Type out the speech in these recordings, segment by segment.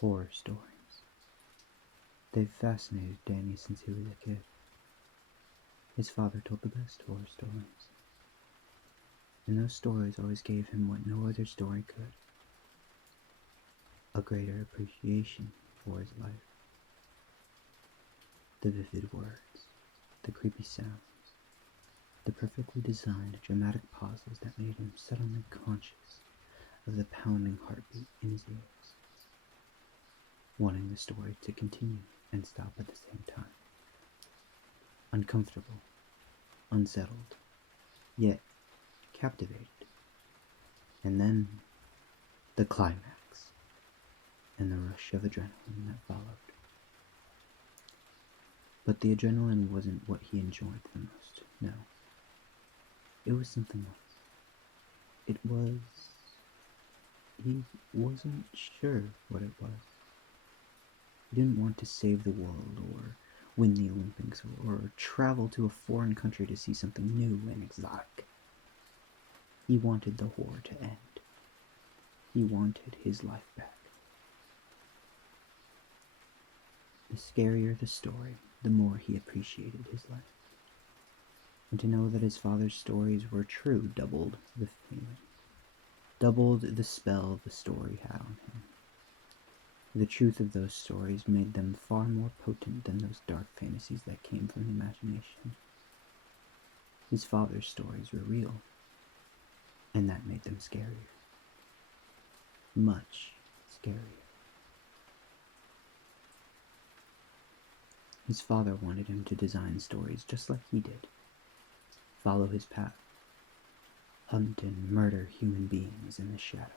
Horror stories. They've fascinated Danny since he was a kid. His father told the best horror stories, and those stories always gave him what no other story could: a greater appreciation for his life. The vivid words, the creepy sounds, the perfectly designed dramatic pauses that made him suddenly conscious of the pounding heartbeat in his ears, wanting the story to continue and stop at the same time. Uncomfortable, unsettled, yet captivated. And then the climax and the rush of adrenaline that followed. But the adrenaline wasn't what he enjoyed the most, no. It was something else. It was... he wasn't sure what it was. He didn't want to save the world or win the Olympics or travel to a foreign country to see something new and exotic. He wanted the horror to end. He wanted his life back. The scarier the story, the more he appreciated his life. And to know that his father's stories were true doubled the feeling, doubled the spell the story had on him. The truth of those stories made them far more potent than those dark fantasies that came from the imagination. His father's stories were real, and that made them scarier. Much scarier. His father wanted him to design stories just like he did. Follow his path. Hunt and murder human beings in the shadows.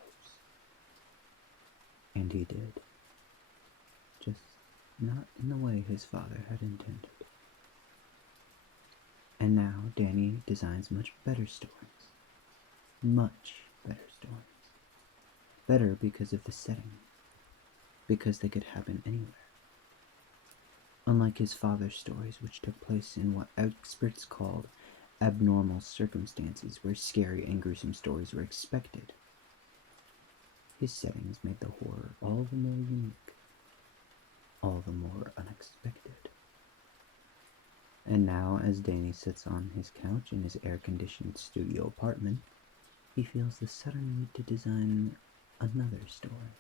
And he did. Just not in the way his father had intended. And now Danny designs much better stories. Much better stories. Better because of the setting. Because they could happen anywhere. Unlike his father's stories, which took place in what experts called abnormal circumstances, where scary and gruesome stories were expected, his settings made the horror all the more unique, all the more unexpected. And now, as Danny sits on his couch in his air-conditioned studio apartment, he feels the sudden need to design another story.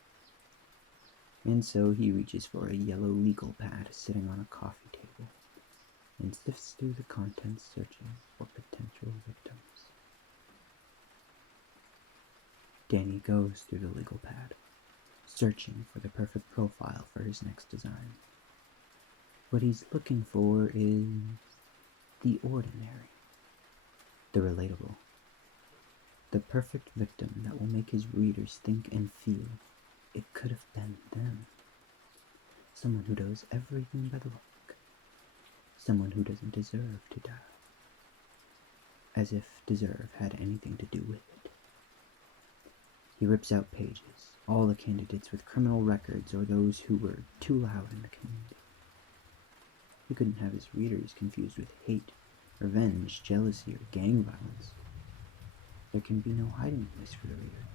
And so he reaches for a yellow legal pad sitting on a coffee table and sifts through the contents searching for potential victims. Danny goes through the legal pad, searching for the perfect profile for his next design. What he's looking for is the ordinary, the relatable, the perfect victim that will make his readers think and feel it could have been them. Someone who does everything by the book. Someone who doesn't deserve to die. As if deserve had anything to do with it. He rips out pages, all the candidates with criminal records or those who were too loud in the community. He couldn't have his readers confused with hate, revenge, jealousy, or gang violence. There can be no hiding this for the reader.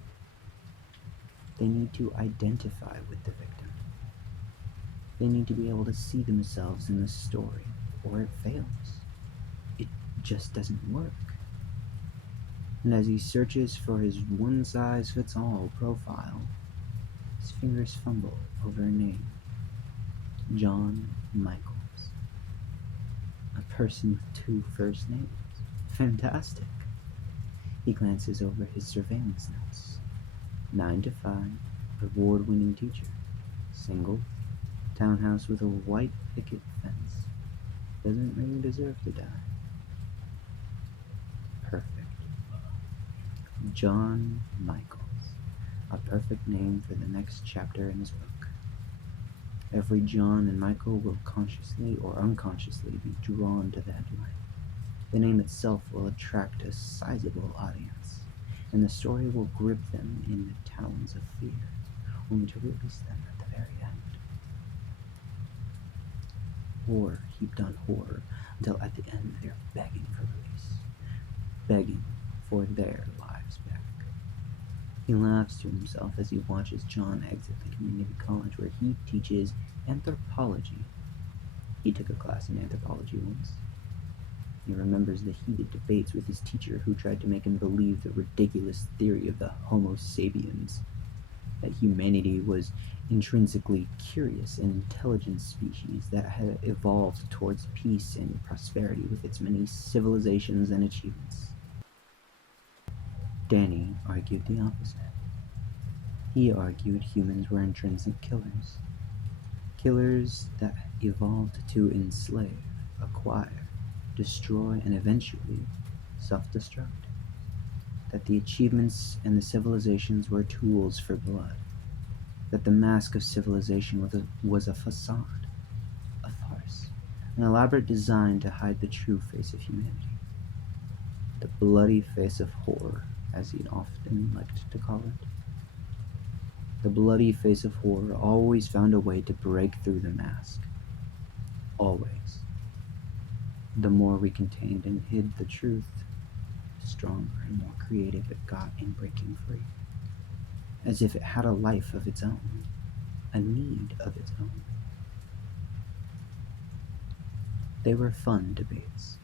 They need to identify with the victim. They need to be able to see themselves in the story, or it fails. It just doesn't work. And as he searches for his one-size-fits-all profile, his fingers fumble over a name. John Michaels. A person with two first names. Fantastic. He glances over his surveillance notes. 9 to 5, award-winning teacher. Single, townhouse with a white picket fence. Doesn't really deserve to die. Perfect. John Michaels. A perfect name for the next chapter in his book. Every John and Michael will consciously or unconsciously be drawn to the headline. The name itself will attract a sizable audience, and the story will grip them in the talons of fear, only to release them at the very end. Horror heaped on horror, until at the end they're begging for release, begging for their lives back. He laughs to himself as he watches John exit the community college where he teaches anthropology. He took a class in anthropology once. He remembers the heated debates with his teacher who tried to make him believe the ridiculous theory of the Homo sapiens, that humanity was intrinsically curious and intelligent species that had evolved towards peace and prosperity with its many civilizations and achievements. Danny argued the opposite. He argued humans were intrinsic killers. Killers that evolved to enslave, acquire, destroy, and eventually self-destruct. That the achievements and the civilizations were tools for blood. That the mask of civilization was a facade, a farce, an elaborate design to hide the true face of humanity. The bloody face of horror, as he often liked to call it. The bloody face of horror always found a way to break through the mask. Always. The more we contained and hid the truth, the stronger and more creative it got in breaking free. As if it had a life of its own, a need of its own. They were fun debates.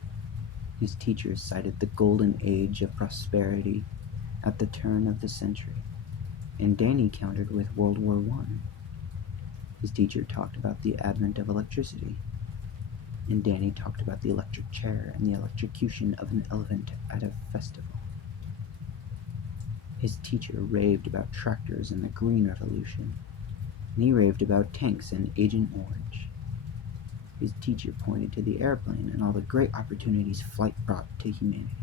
His teachers cited the golden age of prosperity at the turn of the century, and Danny countered with World War I. His teacher talked about the advent of electricity, and Danny talked about the electric chair and the electrocution of an elephant at a festival. His teacher raved about tractors and the Green Revolution, and he raved about tanks and Agent Orange. His teacher pointed to the airplane and all the great opportunities flight brought to humanity.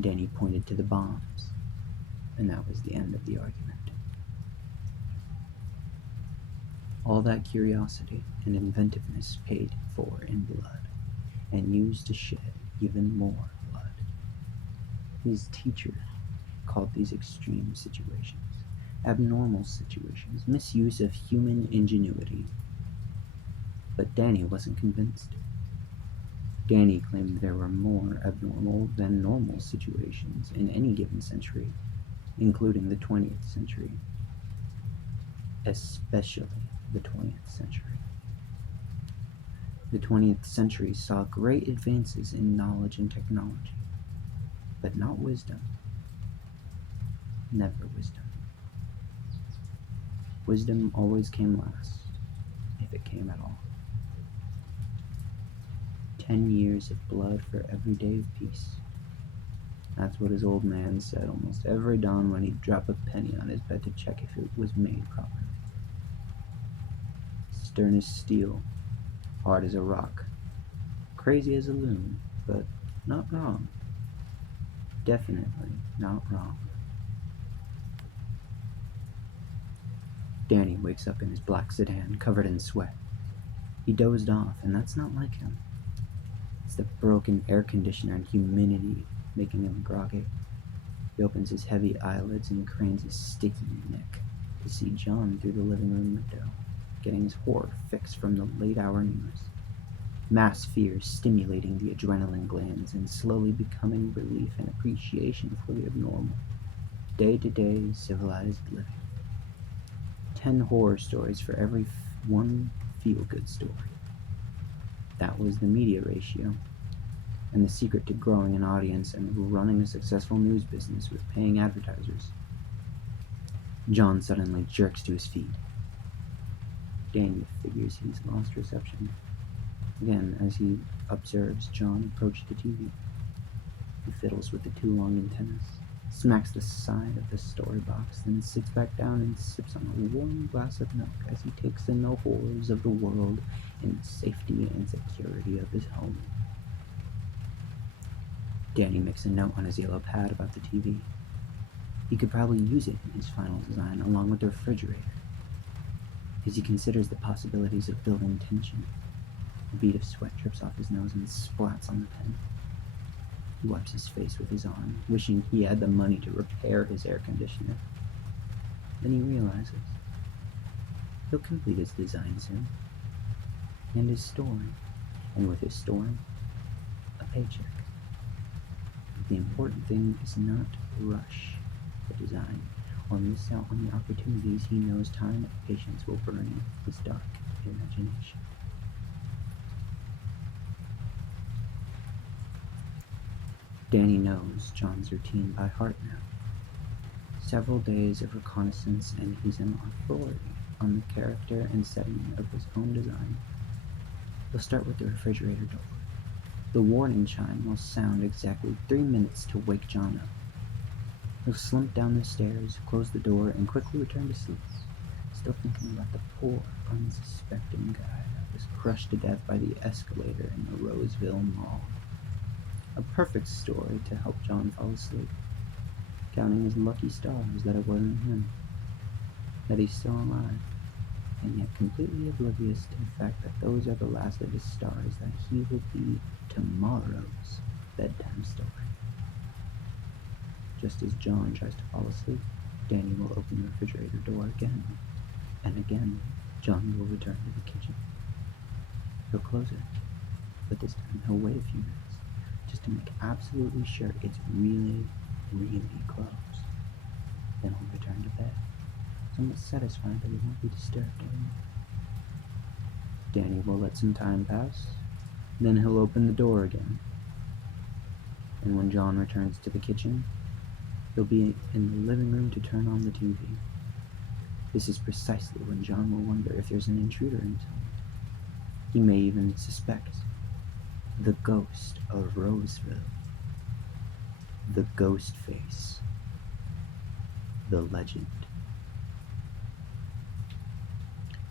Danny pointed to the bombs, and that was the end of the argument. All that curiosity and inventiveness paid for in blood, and used to shed even more blood. His teacher called these extreme situations, abnormal situations, misuse of human ingenuity. But Danny wasn't convinced. Danny claimed there were more abnormal than normal situations in any given century, including the 20th century. Especially the 20th century. The 20th century saw great advances in knowledge and technology, but not wisdom. Never wisdom. Wisdom always came last, if it came at all. 10 years of blood for every day of peace. That's what his old man said almost every dawn when he'd drop a penny on his bed to check if it was made properly. Stern as steel, hard as a rock, crazy as a loon, but not wrong. Definitely not wrong. Danny wakes up in his black sedan, covered in sweat. He dozed off, and that's not like him. It's the broken air conditioner and humidity making him groggy. He opens his heavy eyelids and cranes his sticky neck to see John through the living room window, getting his horror fix from the late-hour news. Mass fears stimulating the adrenaline glands and slowly becoming relief and appreciation for the abnormal. Day-to-day civilized living. 10 horror stories for every one feel-good story. That was the media ratio, and the secret to growing an audience and running a successful news business with paying advertisers. John suddenly jerks to his feet. Danny figures he's lost reception. Again, as he observes John approach the TV. He fiddles with the two long antennas, smacks the side of the story box, then sits back down and sips on a warm glass of milk as he takes in the horrors of the world in the safety and security of his home. Danny makes a note on his yellow pad about the TV. He could probably use it in his final design along with the refrigerator. As he considers the possibilities of building tension, a bead of sweat drips off his nose and splats on the pen. He wipes his face with his arm, wishing he had the money to repair his air conditioner. Then he realizes he'll complete his design soon, and his story, and with his story, a paycheck. But the important thing is not to rush the design, or miss out on the opportunities he knows time and patience will bring his dark imagination. Danny knows John's routine by heart now. Several days of reconnaissance and he's an authority on the character and setting of his own design. He'll start with the refrigerator door. The warning chime will sound exactly 3 minutes to wake John up. He'll slump down the stairs, close the door, and quickly return to sleep, still thinking about the poor, unsuspecting guy that was crushed to death by the escalator in the Roseville Mall. A perfect story to help John fall asleep, counting his lucky stars that it wasn't him, that he's still alive, and yet completely oblivious to the fact that those are the last of his stars that he will be tomorrow's bedtime story. Just as John tries to fall asleep, Danny will open the refrigerator door again, and again, John will return to the kitchen. He'll close it, but this time he'll wait a few minutes, just to make absolutely sure it's really, really closed. Then he'll return to bed, somewhat satisfied that he won't be disturbed anymore. Danny will let some time pass, then he'll open the door again. And when John returns to the kitchen, he'll be in the living room to turn on the TV. This is precisely when John will wonder if there's an intruder in his home. He may even suspect the ghost of Roseville, the Ghostface, the legend.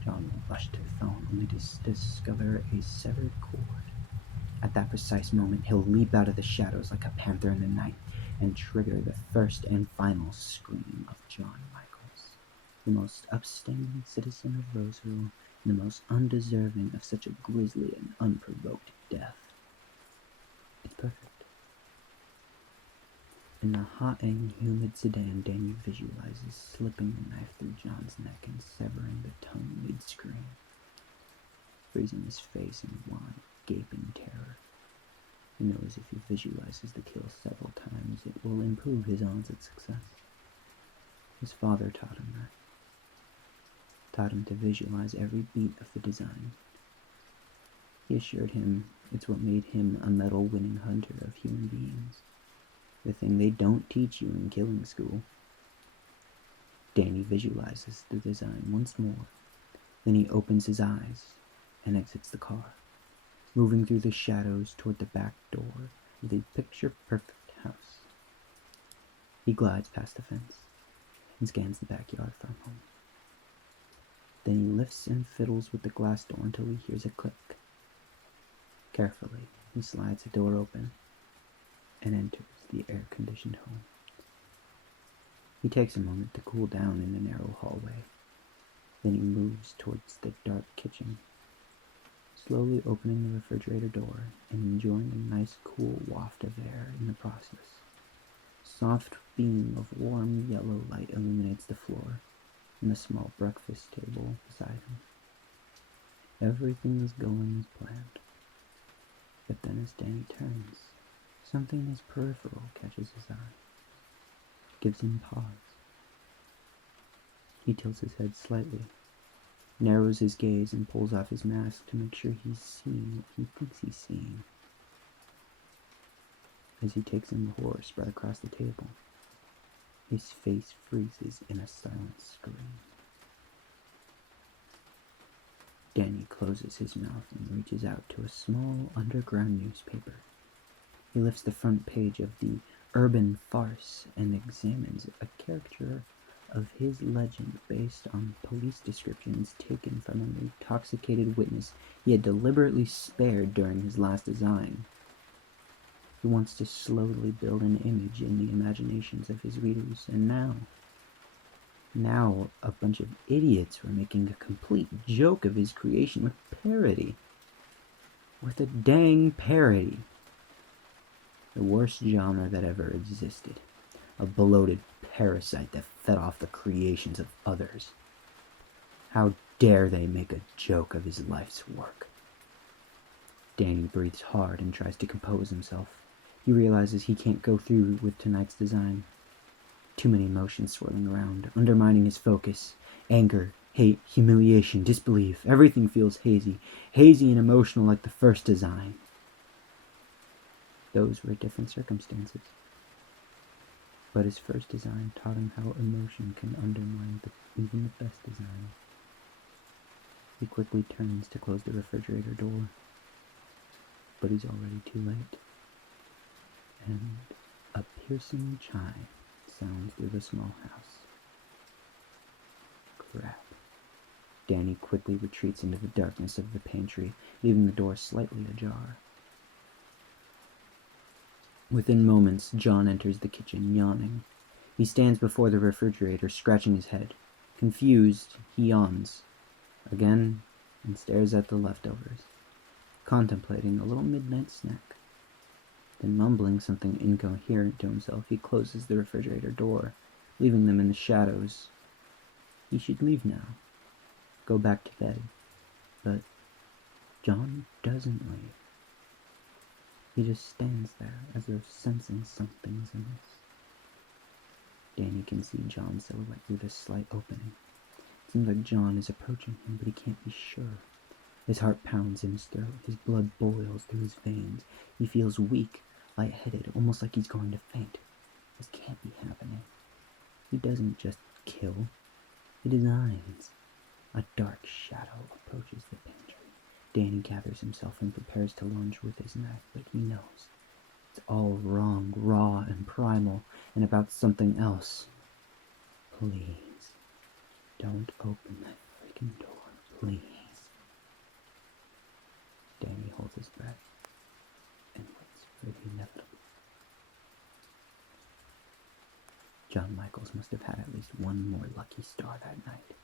John will rush to the phone only to discover a severed cord. At that precise moment, he'll leap out of the shadows like a panther in the night and trigger the first and final scream of John Michaels, the most upstanding citizen of Roseville and the most undeserving of such a grisly and unprovoked death. It's perfect. In the hot and humid sedan, Danny visualizes slipping the knife through John's neck and severing the tongue mid-scream, freezing his face in blind, gaping terror. He knows if he visualizes the kill several times, it will improve his odds at success. His father taught him that. Taught him to visualize every beat of the design. He assured him it's what made him a medal-winning hunter of human beings. The thing they don't teach you in killing school. Danny visualizes the design once more. Then he opens his eyes and exits the car, moving through the shadows toward the back door of the picture-perfect house. He glides past the fence and scans the backyard for a moment. Then he lifts and fiddles with the glass door until he hears a click. Carefully, he slides the door open and enters the air-conditioned home. He takes a moment to cool down in the narrow hallway. Then he moves towards the dark kitchen, slowly opening the refrigerator door and enjoying a nice cool waft of air in the process. A soft beam of warm yellow light illuminates the floor and the small breakfast table beside him. Everything is going as planned. But then as Danny turns, something in his peripheral catches his eye, gives him pause. He tilts his head slightly, narrows his gaze, and pulls off his mask to make sure he's seeing what he thinks he's seeing. As he takes in the horror spread across the table, his face freezes in a silent scream. Danny closes his mouth and reaches out to a small underground newspaper. He lifts the front page of the Urban Farce and examines a caricature of his legend based on police descriptions taken from an intoxicated witness he had deliberately spared during his last design. He wants to slowly build an image in the imaginations of his readers, and now a bunch of idiots were making a complete joke of his creation with parody. With a dang parody. The worst genre that ever existed. A bloated parasite that fed off the creations of others. How dare they make a joke of his life's work? Danny breathes hard and tries to compose himself. He realizes he can't go through with tonight's design. Too many emotions swirling around, undermining his focus. Anger, hate, humiliation, disbelief. Everything feels hazy. Hazy and emotional like the first design. Those were different circumstances. But his first design taught him how emotion can undermine even the best design. He quickly turns to close the refrigerator door. But he's already too late. And a piercing chime sounds through the small house. Crap. Danny quickly retreats into the darkness of the pantry, leaving the door slightly ajar. Within moments, John enters the kitchen, yawning. He stands before the refrigerator, scratching his head. Confused, he yawns again and stares at the leftovers, contemplating a little midnight snack. Then, mumbling something incoherent to himself, he closes the refrigerator door, leaving them in the shadows. He should leave now, go back to bed, but John doesn't leave. He just stands there as though sensing something's amiss. Danny can see John's silhouette through the slight opening. It seems like John is approaching him, but he can't be sure. His heart pounds in his throat. His blood boils through his veins. He feels weak, lightheaded, almost like he's going to faint. This can't be happening. He doesn't just kill. He designs. A dark shadow approaches the pantry. Danny gathers himself and prepares to lunge with his knife, but he knows it's all wrong, raw and primal, and about something else. Please, don't open that freaking door, please. Danny holds his breath and waits for the inevitable. John Michaels must have had at least one more lucky star that night.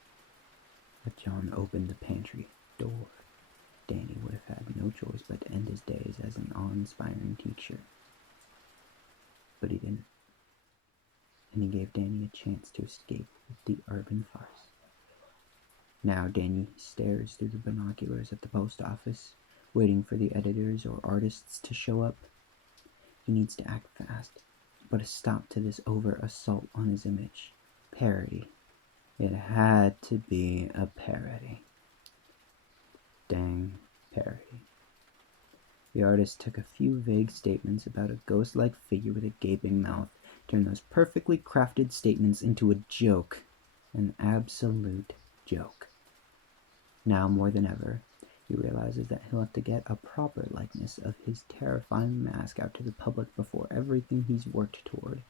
If John opened the pantry door, Danny would have had no choice but to end his days as an awe-inspiring teacher. But he didn't. And he gave Danny a chance to escape with the urban farce. Now Danny stares through the binoculars at the post office, waiting for the editors or artists to show up. He needs to act fast, put a stop to this overt assault on his image. Parody. It had to be a parody. Dang parody. The artist took a few vague statements about a ghost-like figure with a gaping mouth, turned those perfectly crafted statements into a joke. An absolute joke. Now more than ever, he realizes that he'll have to get a proper likeness of his terrifying mask out to the public before everything he's worked toward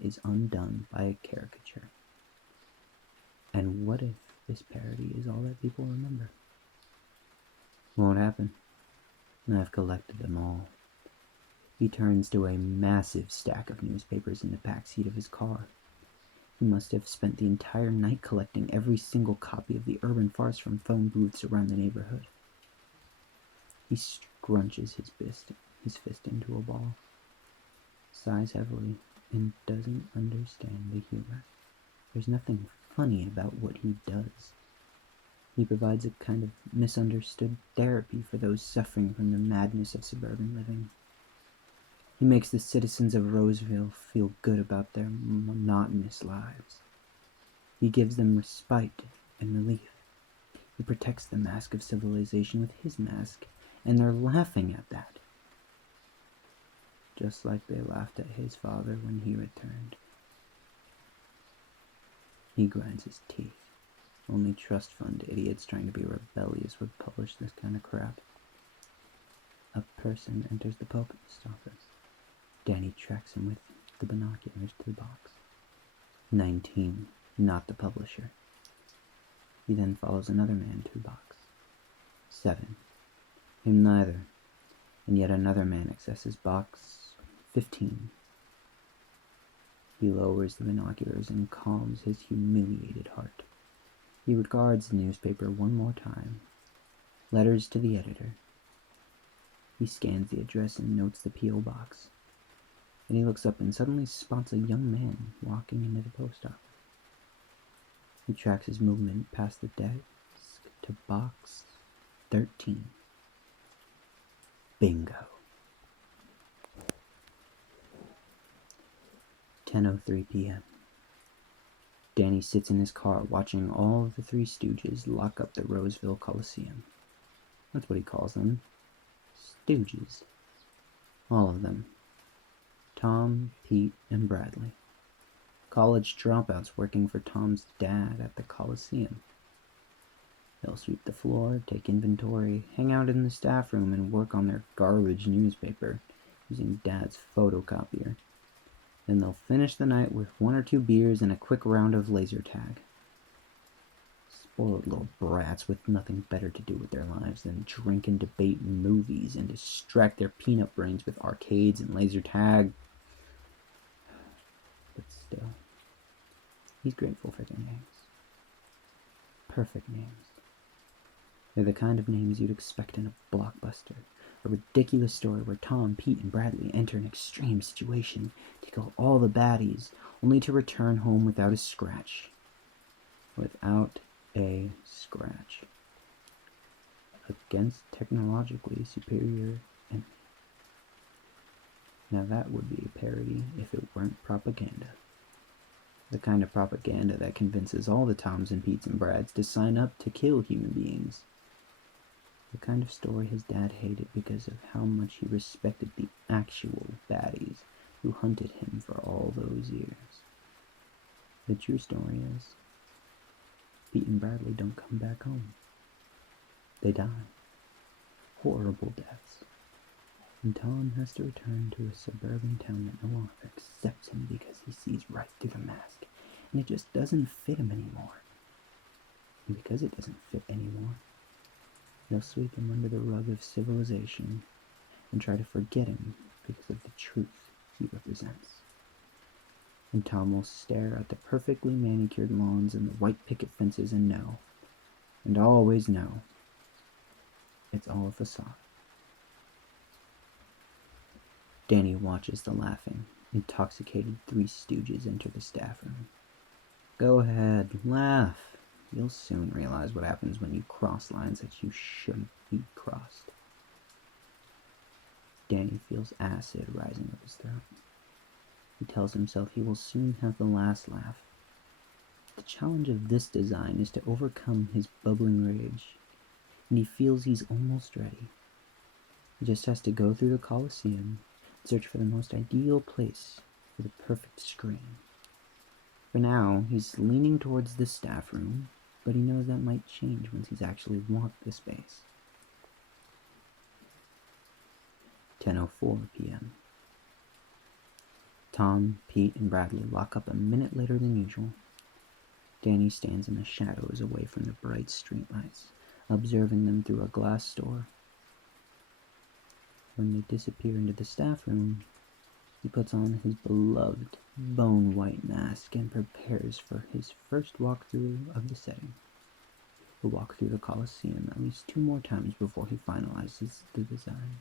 is undone by a caricature. And what if this parody is all that people remember? Won't happen. I've collected them all. He turns to a massive stack of newspapers in the backseat of his car. He must have spent the entire night collecting every single copy of the urban farce from phone booths around the neighborhood. He scrunches his fist into a ball, sighs heavily, and doesn't understand the humor. There's nothing funny about what he does. He provides a kind of misunderstood therapy for those suffering from the madness of suburban living. He makes the citizens of Roseville feel good about their monotonous lives. He gives them respite and relief. He protects the mask of civilization with his mask, and they're laughing at that. Just like they laughed at his father when he returned. He grinds his teeth. Only trust fund idiots trying to be rebellious would publish this kind of crap. A person enters the post office. Danny tracks him with the binoculars to the box. 19, not the publisher. He then follows another man to the box. 7, him neither. And yet another man accesses box 15. He lowers the binoculars and calms his humiliated heart. He regards the newspaper one more time. Letters to the editor. He scans the address and notes the P.O. box. Then he looks up and suddenly spots a young man walking into the post office. He tracks his movement past the desk to box 13. Bingo. 10:03 p.m. Danny sits in his car watching all of the Three Stooges lock up the Roseville Coliseum. That's what he calls them. Stooges. All of them. Tom, Pete, and Bradley. College dropouts working for Tom's dad at the Coliseum. They'll sweep the floor, take inventory, hang out in the staff room, and work on their garbage newspaper using Dad's photocopier. Then they'll finish the night with 1 or 2 beers and a quick round of laser tag. Spoiled little brats with nothing better to do with their lives than drink and debate movies and distract their peanut brains with arcades and laser tag. But still, he's grateful for their names. Perfect names. They're the kind of names you'd expect in a blockbuster. A ridiculous story where Tom, Pete, and Bradley enter an extreme situation to kill all the baddies, only to return home without a scratch. Without a scratch. Against technologically superior enemy. Now that would be a parody if it weren't propaganda. The kind of propaganda that convinces all the Toms and Petes and Brads to sign up to kill human beings. The kind of story his dad hated because of how much he respected the actual baddies who hunted him for all those years. The true story is, Pete and Bradley don't come back home. They die. Horrible deaths. And Tom has to return to a suburban town that no longer accepts him because he sees right through the mask, and it just doesn't fit him anymore. And because it doesn't fit anymore, they'll sweep him under the rug of civilization and try to forget him because of the truth he represents. And Tom will stare at the perfectly manicured lawns and the white picket fences and know, and always know, it's all a facade. Danny watches the laughing, intoxicated Three Stooges enter the staff room. Go ahead, laugh. You'll soon realize what happens when you cross lines that you shouldn't be crossed. Danny feels acid rising up his throat. He tells himself he will soon have the last laugh. The challenge of this design is to overcome his bubbling rage, and he feels he's almost ready. He just has to go through the Coliseum and search for the most ideal place for the perfect screen. For now, he's leaning towards the staff room, but he knows that might change once he's actually walked the space. 10:04 p.m. Tom, Pete, and Bradley lock up a minute later than usual. Danny stands in the shadows away from the bright streetlights, observing them through a glass door. When they disappear into the staff room, he puts on his beloved bone-white mask and prepares for his first walkthrough of the setting. He'll walk through the Coliseum at least 2 more times before he finalizes the design,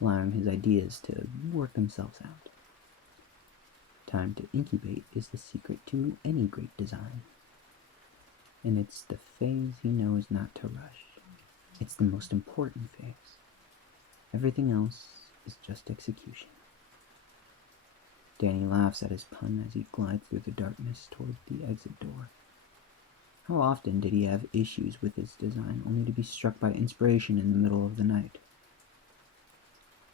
allowing his ideas to work themselves out. Time to incubate is the secret to any great design. And it's the phase he knows not to rush. It's the most important phase. Everything else is just execution. Danny laughs at his pun as he glides through the darkness toward the exit door. How often did he have issues with his design only to be struck by inspiration in the middle of the night?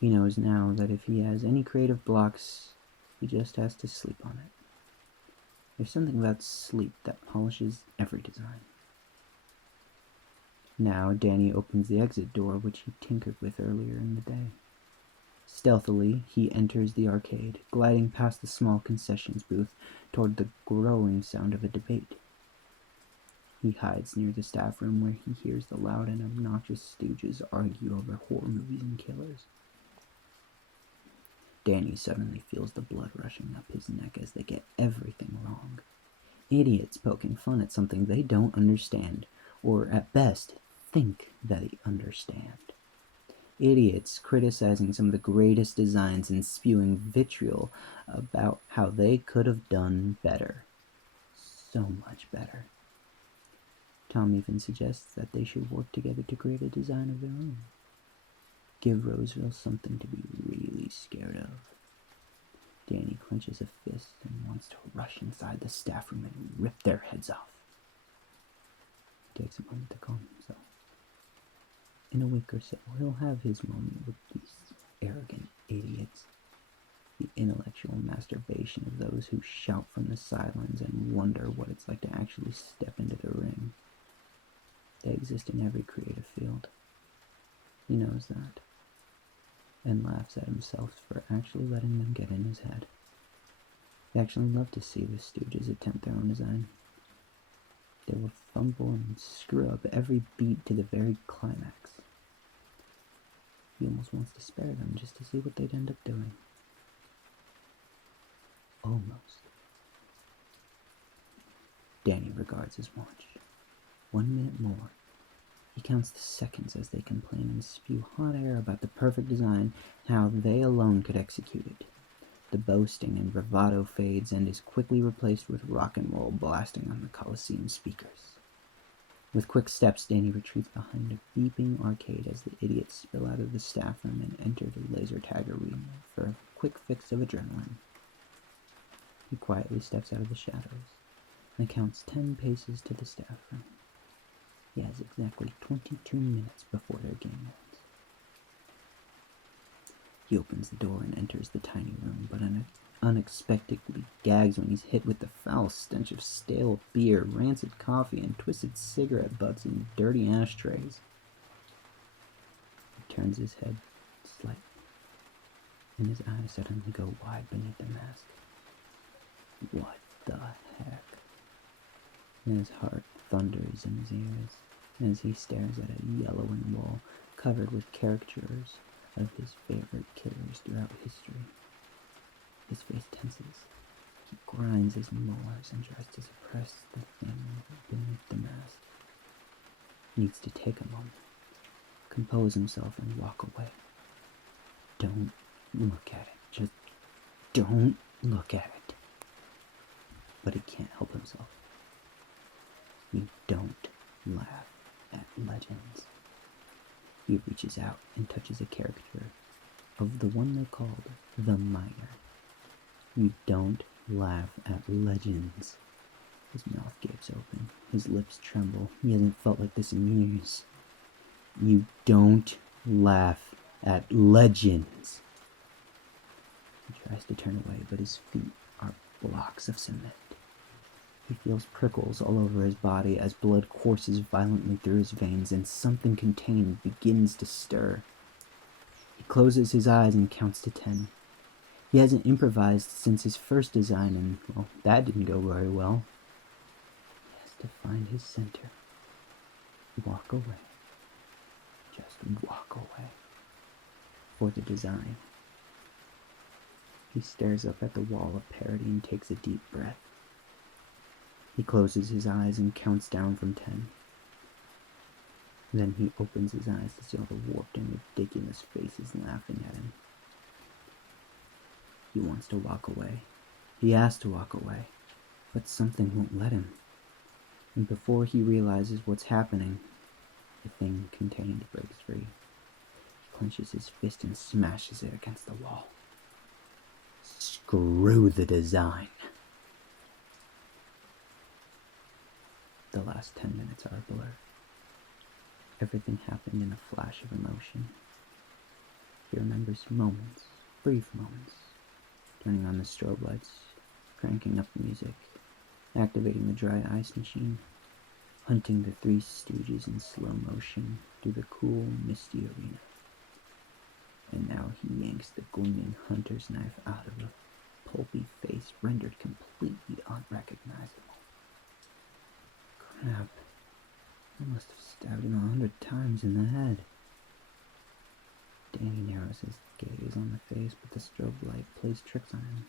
He knows now that if he has any creative blocks, he just has to sleep on it. There's something about sleep that polishes every design. Now Danny opens the exit door which he tinkered with earlier in the day. Stealthily, he enters the arcade, gliding past the small concessions booth toward the growing sound of a debate. He hides near the staff room where he hears the loud and obnoxious stooges argue over horror movies and killers. Danny suddenly feels the blood rushing up his neck as they get everything wrong. Idiots poking fun at something they don't understand, or at best, think they understand. Idiots criticizing some of the greatest designs and spewing vitriol about how they could have done better. So much better. Tom even suggests that they should work together to create a design of their own. Give Roseville something to be really scared of. Danny clenches a fist and wants to rush inside the staff room and rip their heads off. It takes a moment to calm himself. In a week or so, he'll have his moment with these arrogant idiots. The intellectual masturbation of those who shout from the sidelines and wonder what it's like to actually step into the ring. They exist in every creative field. He knows that, and laughs at himself for actually letting them get in his head. He actually loved to see the Stooges attempt their own design. They will fumble and screw up every beat to the very climax. He almost wants to spare them just to see what they'd end up doing. Almost. Danny regards his watch. 1 minute more. He counts the seconds as they complain and spew hot air about the perfect design, how they alone could execute it. The boasting and bravado fades and is quickly replaced with rock and roll blasting on the Coliseum speakers. With quick steps, Danny retreats behind a beeping arcade as the idiots spill out of the staff room and enter the laser tag arena for a quick fix of adrenaline. He quietly steps out of the shadows and counts 10 paces to the staff room. He has exactly 22 minutes before their game ends. He opens the door and enters the tiny room, but unexpectedly gags when he's hit with the foul stench of stale beer, rancid coffee, and twisted cigarette butts in dirty ashtrays. He turns his head slightly, and his eyes suddenly go wide beneath the mask. What the heck? And his heart thunders in his ears as he stares at a yellowing wall covered with caricatures of his favorite killers throughout history. His face tenses. He grinds his molars and tries to suppress the thing beneath the mask. He needs to take a moment, compose himself, and walk away. Don't look at it. Just don't look at it. But he can't help himself. You don't laugh at legends. He reaches out and touches a caricature of the one they called the Miner. You don't laugh at legends. His mouth gapes open. His lips tremble. He hasn't felt like this in years. You don't laugh at legends. He tries to turn away, but his feet are blocks of cement. He feels prickles all over his body as blood courses violently through his veins and something contained begins to stir. He closes his eyes and counts to 10. He hasn't improvised since his first design and, well, that didn't go very well. He has to find his center. Walk away. Just walk away. For the design. He stares up at the wall of parody and takes a deep breath. He closes his eyes and counts down from 10. Then he opens his eyes to see all the warped and ridiculous faces laughing at him. He wants to walk away. He has to walk away, but something won't let him. And before he realizes what's happening, the thing contained breaks free. He clenches his fist and smashes it against the wall. Screw the design. The last 10 minutes are a blur. Everything happened in a flash of emotion. He remembers moments, brief moments, turning on the strobe lights, cranking up the music, activating the dry ice machine, hunting the Three Stooges in slow motion through the cool, misty arena. And now he yanks the gleaming hunter's knife out of a pulpy face rendered completely unrecognizable. Crap. I must have stabbed him 100 times in the head. Danny narrows his gaze on the face, but the strobe light plays tricks on him.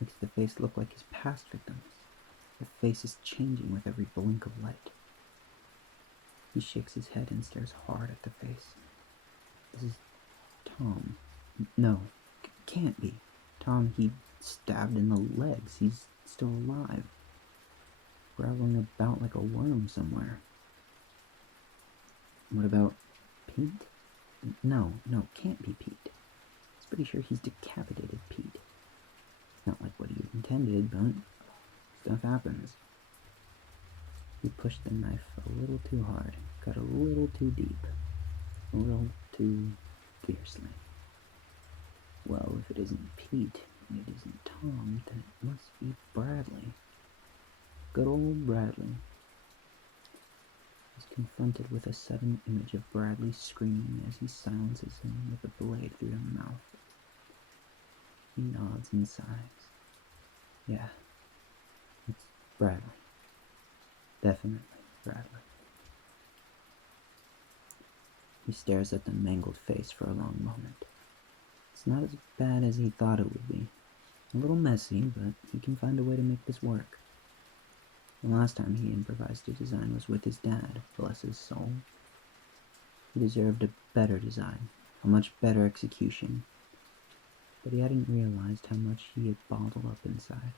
Makes the face look like his past victims. The face is changing with every blink of light. He shakes his head and stares hard at the face. This is Tom. No, can't be. Tom, he stabbed in the legs. He's still alive. Growling about like a worm somewhere. What about Pete? No, can't be Pete. He's pretty sure he's decapitated Pete. intended, but stuff happens. He pushed the knife a little too hard, cut a little too deep, a little too fiercely. Well, if it isn't Pete, and it isn't Tom, then it must be Bradley. Good old Bradley. He's confronted with a sudden image of Bradley screaming as he silences him with a blade through the mouth. He nods and sighs. Yeah, it's Bradley. Definitely Bradley. He stares at the mangled face for a long moment. It's not as bad as he thought it would be. A little messy, but he can find a way to make this work. The last time he improvised a design was with his dad, bless his soul. He deserved a better design, a much better execution, but he hadn't realized how much he had bottled up inside.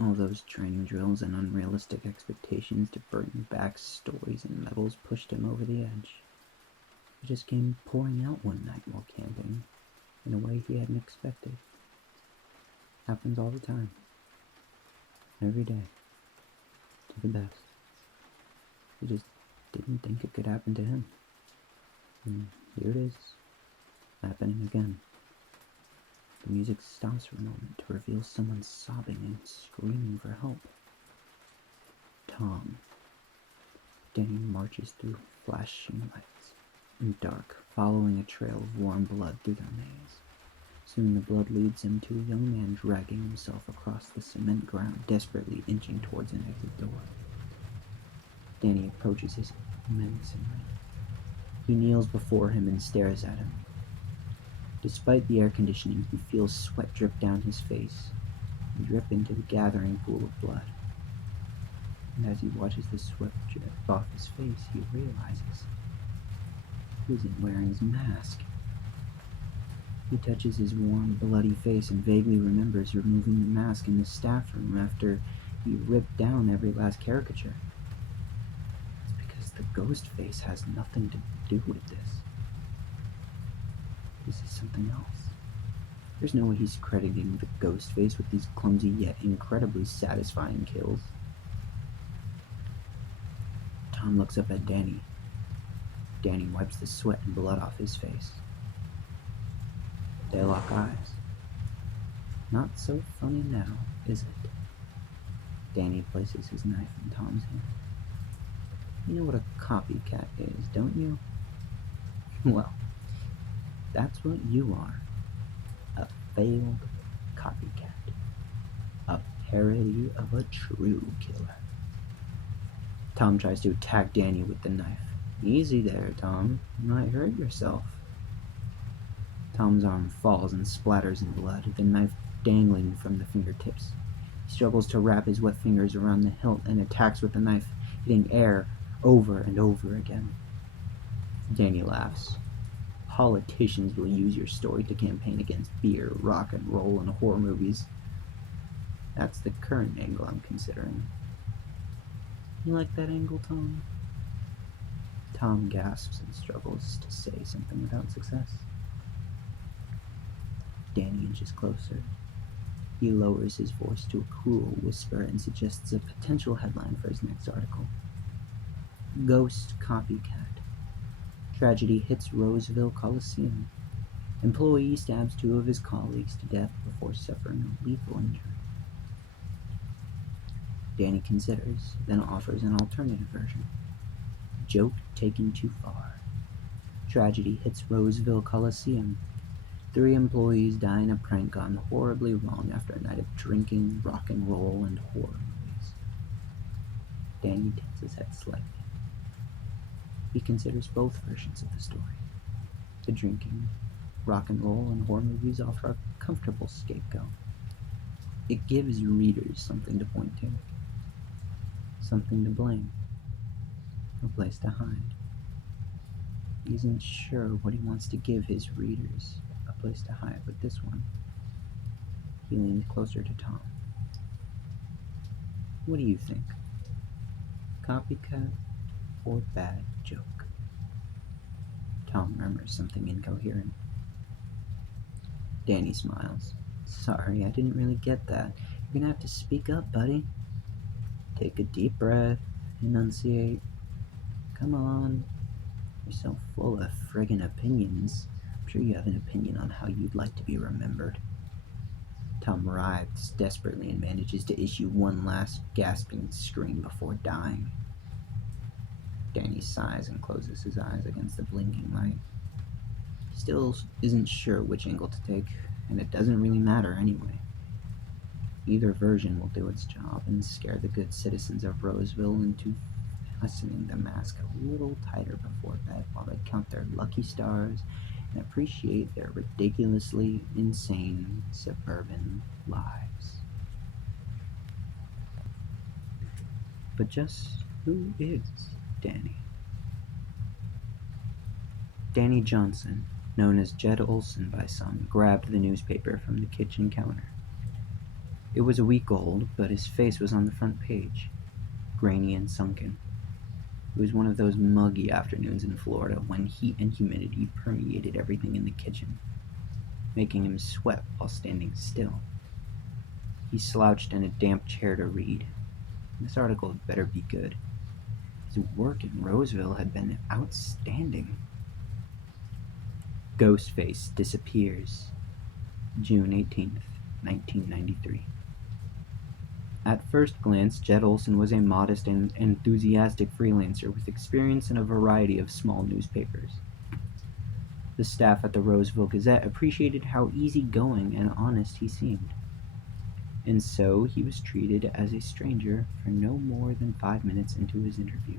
All those training drills and unrealistic expectations to bring back stories and medals pushed him over the edge. It just came pouring out one night while camping, in a way he hadn't expected. Happens all the time. Every day. To the best. He just didn't think it could happen to him. And here it is. Happening again. The music stops for a moment to reveal someone sobbing and screaming for help. Tom. Danny marches through flashing lights and dark, following a trail of warm blood through their maze. Soon the blood leads him to a young man dragging himself across the cement ground, desperately inching towards an exit door. Danny approaches his menacingly. He kneels before him and stares at him. Despite the air conditioning, he feels sweat drip down his face and drip into the gathering pool of blood. And as he watches the sweat drip off his face, he realizes he isn't wearing his mask. He touches his warm, bloody face and vaguely remembers removing the mask in the staff room after he ripped down every last caricature. It's because the Ghostface has nothing to do with this. This is something else. There's no way he's crediting the Ghostface with these clumsy yet incredibly satisfying kills. Tom looks up at Danny. Danny wipes the sweat and blood off his face. They lock eyes. Not so funny now, is it? Danny places his knife in Tom's hand. You know what a copycat is, don't you? Well, that's what you are. A failed copycat. A parody of a true killer. Tom tries to attack Danny with the knife. Easy there, Tom. You might hurt yourself. Tom's arm falls and splatters in blood, the knife dangling from the fingertips. He struggles to wrap his wet fingers around the hilt and attacks with the knife, hitting air over and over again. Danny laughs. Politicians will use your story to campaign against beer, rock and roll, and horror movies. That's the current angle I'm considering. You like that angle, Tom? Tom gasps and struggles to say something without success. Danny inches closer. He lowers his voice to a cool whisper and suggests a potential headline for his next article. Ghost Copycat. Tragedy hits Roseville Coliseum. Employee stabs 2 of his colleagues to death before suffering a lethal injury. Danny considers, then offers an alternative version. Joke taken too far. Tragedy hits Roseville Coliseum. 3 employees die in a prank gone horribly wrong after a night of drinking, rock and roll, and horror movies. Danny tilts his head slightly. He considers both versions of the story. The drinking, rock and roll, and horror movies offer a comfortable scapegoat. It gives readers something to point to. Something to blame. A place to hide. He isn't sure what he wants to give his readers a place to hide with this one. He leans closer to Tom. What do you think? Copycat or bad joke? Tom murmurs something incoherent. Danny smiles. Sorry, I didn't really get that. You're gonna have to speak up, buddy. Take a deep breath, enunciate. Come on. You're so full of friggin' opinions. I'm sure you have an opinion on how you'd like to be remembered. Tom writhes desperately and manages to issue one last gasping scream before dying. Danny sighs and closes his eyes against the blinking light. He still isn't sure which angle to take, and it doesn't really matter anyway. Either version will do its job and scare the good citizens of Roseville into fastening the mask a little tighter before bed while they count their lucky stars and appreciate their ridiculously insane suburban lives. But just who is Danny? Danny Johnson, known as Jed Olson by some, grabbed the newspaper from the kitchen counter. It was a week old, but his face was on the front page, grainy and sunken. It was one of those muggy afternoons in Florida when heat and humidity permeated everything in the kitchen, making him sweat while standing still. He slouched in a damp chair to read. This article had better be good. His work in Roseville had been outstanding. Ghostface disappears. June 18th, 1993. At first glance, Jed Olson was a modest and enthusiastic freelancer with experience in a variety of small newspapers. The staff at the Roseville Gazette appreciated how easygoing and honest he seemed, and so he was treated as a stranger for no more than 5 minutes into his interview.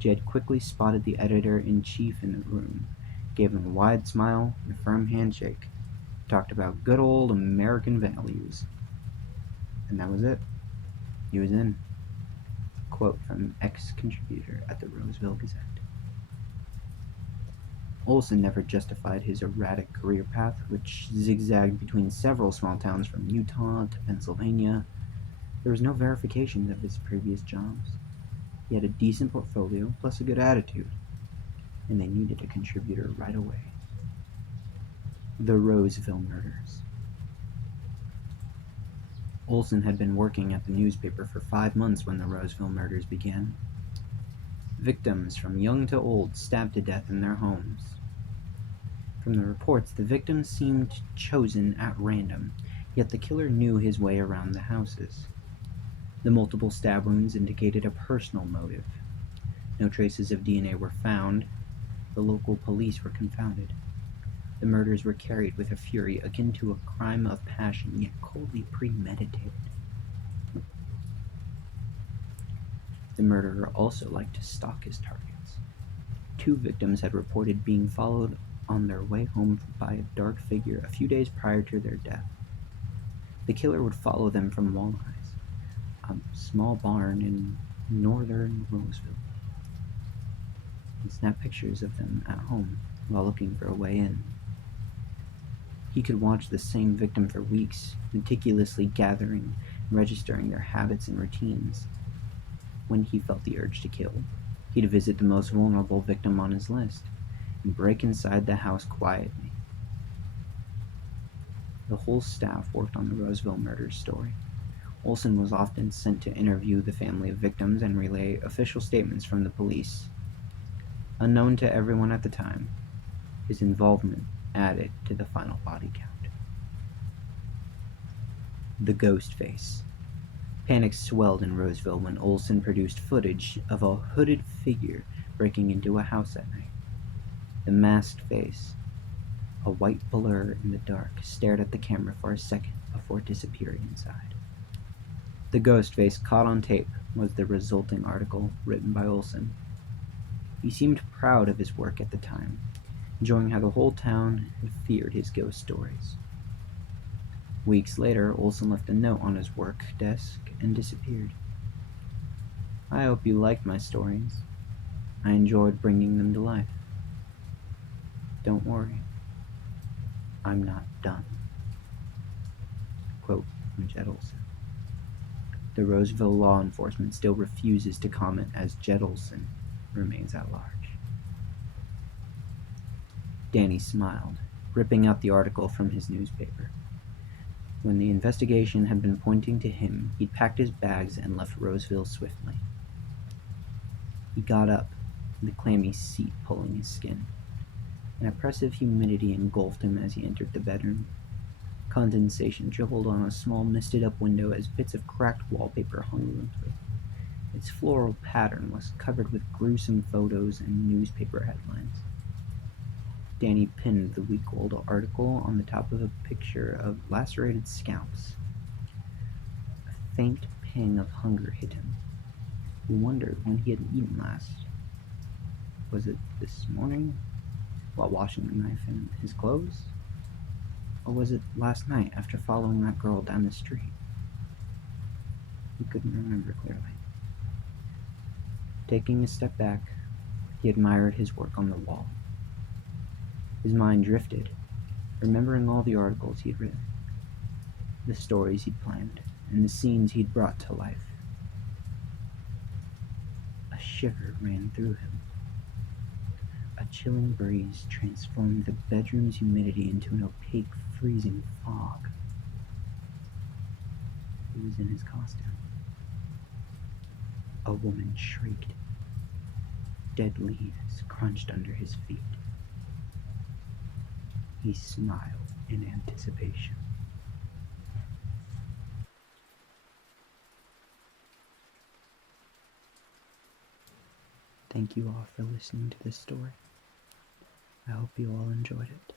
Jed quickly spotted the editor-in-chief in the room, gave him a wide smile and a firm handshake, talked about good old American values. And that was it. He was in. Quote from ex-contributor at the Roseville Gazette. Olson never justified his erratic career path, which zigzagged between several small towns from Utah to Pennsylvania. There was no verification of his previous jobs. He had a decent portfolio, plus a good attitude, and they needed a contributor right away. The Roseville Murders. Olson had been working at the newspaper for 5 months when the Roseville murders began. Victims from young to old stabbed to death in their homes. From the reports, the victims seemed chosen at random, yet the killer knew his way around the houses. The multiple stab wounds indicated a personal motive. No traces of DNA were found. The local police were confounded. The murders were carried with a fury akin to a crime of passion, yet coldly premeditated. The murderer also liked to stalk his targets. 2 victims had reported being followed on their way home by a dark figure a few days prior to their death. The killer would follow them from Walleyes, a small barn in northern Roseville, and snap pictures of them at home while looking for a way in. He could watch the same victim for weeks, meticulously gathering and registering their habits and routines. When he felt the urge to kill, he'd visit the most vulnerable victim on his list and break inside the house quietly. The whole staff worked on the Roseville murders story. Olson was often sent to interview the family of victims and relay official statements from the police. Unknown to everyone at the time, his involvement added to the final body count. The Ghostface. Panic swelled in Roseville when Olson produced footage of a hooded figure breaking into a house at night. The masked face, a white blur in the dark, stared at the camera for a second before disappearing inside. The Ghostface caught on tape was the resulting article written by Olson. He seemed proud of his work at the time, enjoying how the whole town had feared his ghost stories. Weeks later, Olson left a note on his work desk and disappeared. I hope you liked my stories. I enjoyed bringing them to life. Don't worry, I'm not done. Quote from Jed Olson. The Roseville law enforcement still refuses to comment as Jed Olson remains at large. Danny smiled, ripping out the article from his newspaper. When the investigation had been pointing to him, he'd packed his bags and left Roseville swiftly. He got up, the clammy seat pulling his skin. An oppressive humidity engulfed him as he entered the bedroom. Condensation dribbled on a small misted-up window as bits of cracked wallpaper hung limply. Its floral pattern was covered with gruesome photos and newspaper headlines. Danny pinned the week-old article on the top of a picture of lacerated scalps. A faint pang of hunger hit him. He wondered when he had eaten last. Was it this morning, while washing the knife in his clothes? Or was it last night after following that girl down the street? He couldn't remember clearly. Taking a step back, he admired his work on the wall. His mind drifted, remembering all the articles he'd written, the stories he'd planned, and the scenes he'd brought to life. A shiver ran through him. A chilling breeze transformed the bedroom's humidity into an opaque, freezing fog. He was in his costume. A woman shrieked. Dead leaves crunched under his feet. He smiled in anticipation. Thank you all for listening to this story. I hope you all enjoyed it,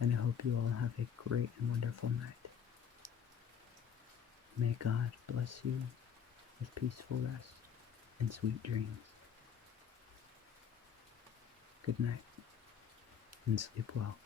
and I hope you all have a great and wonderful night. May God bless you with peaceful rest and sweet dreams. Good night, and sleep well.